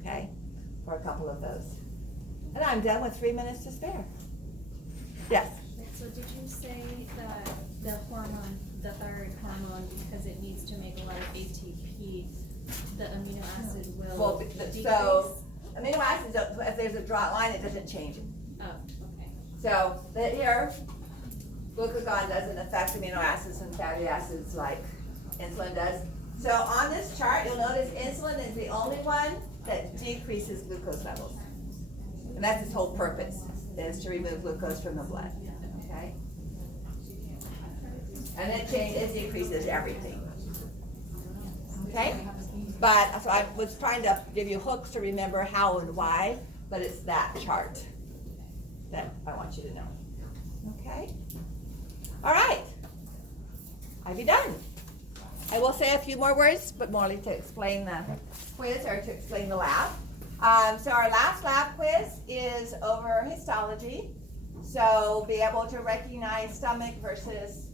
okay, for a couple of those. And I'm done with 3 minutes to spare. Yes? So did you say that the hormone, the thyroid hormone, because it needs to make a lot of ATP, the amino acid will Well, decrease? so amino acids, if there's a draw line, it doesn't change it. Oh, okay. So here, glucagon doesn't affect amino acids and fatty acids like insulin does. So on this chart, you'll notice insulin is the only one that decreases glucose levels. And that's its whole purpose, is to remove glucose from the blood, okay? And it decreases everything, okay? But, so I was trying to give you hooks to remember how and why, but it's that chart that I want you to know, okay? All right, I'll be done. I will say a few more words, but more to explain the quiz or to explain the lab. So our last lab quiz is over histology. So be able to recognize stomach versus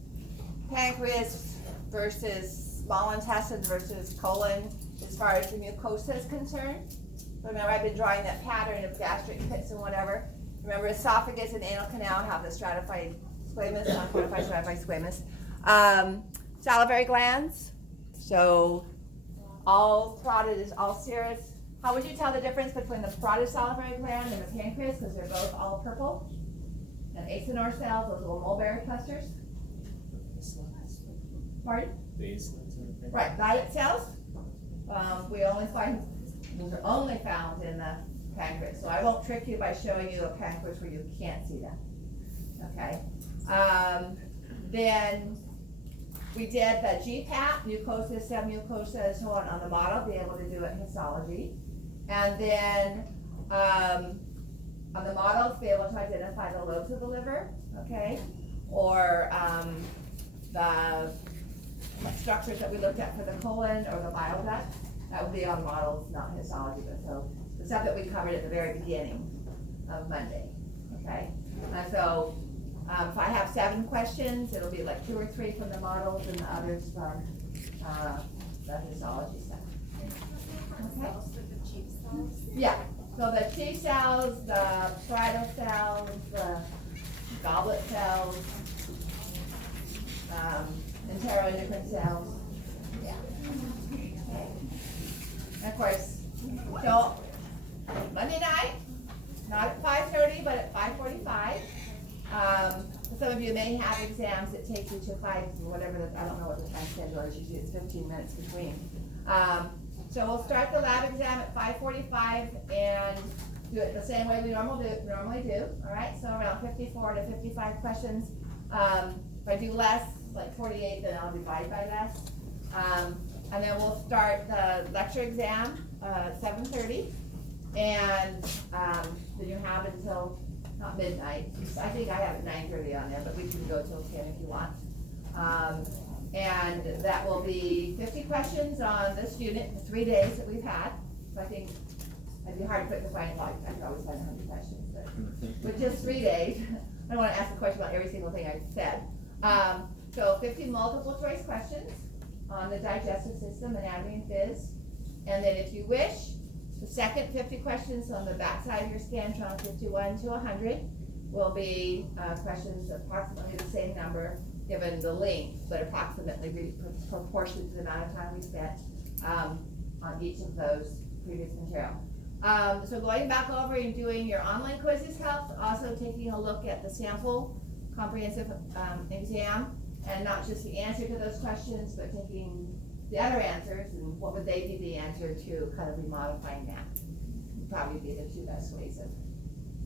pancreas versus small intestine versus colon as far as the mucosa is concerned. Remember, I've been drawing that pattern of gastric pits and whatever. Remember, esophagus and anal canal have the stratified squamous, non-fortified stratified squamous. Salivary glands, so all parotid is all serous. How would you tell the difference between the parotid salivary gland and the pancreas, because they're both all purple? And acinor cells, those little mulberry clusters. Pardon? Right, violet cells. Those are only found in the pancreas. So I won't trick you by showing you a pancreas where you can't see them. Okay. Then we did the GPAP, mucosa, submucosa, and so on the model, be able to do it in histology. And then on the models, be able to identify the lobes of the liver, okay? Or the structures that we looked at for the colon or the bile duct. That would be on models, not histology, but so the stuff that we covered at the very beginning of Monday, okay? So if I have 7 questions, it'll be like 2 or 3 from the models and the others from the histology stuff. Okay? Yeah, so the chief cells, the parietal cells, the goblet cells, enteroendocrine cells. Yeah. Okay. And of course, so Monday night, not at 5:30, but at 5:45. Some of you may have exams that take you to 5, whatever, I don't know what the time schedule is, usually it's 15 minutes between. So we'll start the lab exam at 5:45 and do it the same way we normally do, all right? So around 54 to 55 questions. If I do less, like 48, then I'll divide by less. And then we'll start the lecture exam at 7:30. And then you have until, not midnight, I think I have it 9:30 on there, but we can go till 10 if you want. And that will be 50 questions on this unit, the 3 days that we've had. So I think it'd be hard to find, well, I could always find 100 questions, but with just 3 days, I don't want to ask a question about every single thing I've said. So 50 multiple choice questions on the digestive system, anatomy and phys. And then if you wish, the second 50 questions on the back side of your Scantron 51 to 100 will be questions approximately the same number given the length, but approximately proportioned to the amount of time we spent on each of those previous material. So going back over and doing your online quizzes helps, also taking a look at the sample comprehensive exam, and not just the answer to those questions, but taking the other answers and what would they be the answer to, kind of remodifying that. Would probably be the 2 best ways of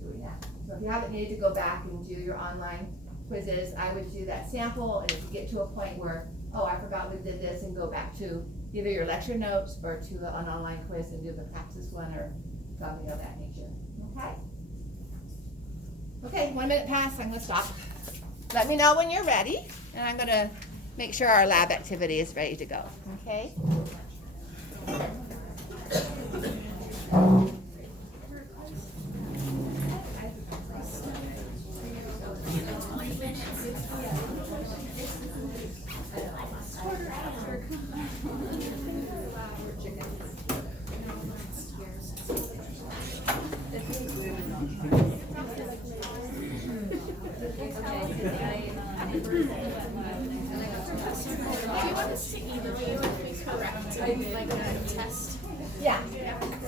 doing that. So if you haven't needed to go back and do your online quizzes, I would do that sample, and if you get to a point where, oh, I forgot we did this, and go back to either your lecture notes or to an online quiz and do the practice one or something of that nature. Okay? Okay, 1 minute past, I'm gonna stop. Let me know when you're ready, and I'm gonna make sure our lab activity is ready to go, okay?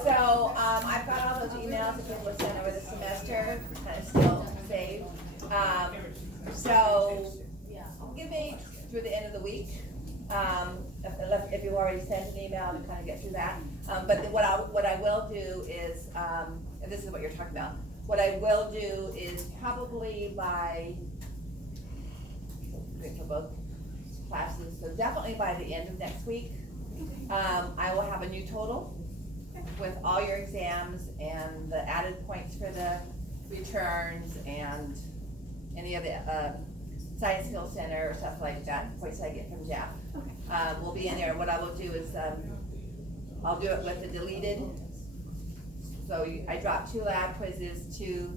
So, I've got all those emails that people have sent over the semester, kind of still saved. So, give me through the end of the week, if you already sent an email to kind of get through that. But what I will do is, and this is what you're talking about, what I will do is probably by, for both classes, so definitely by the end of next week, I will have a new total with all your exams and the added points for the returns and any of the, Science Skills Center or stuff like that, points I get from Jeff. Will be in there. What I will do is, I'll do it with the deleted. So I dropped 2 lab quizzes, 2,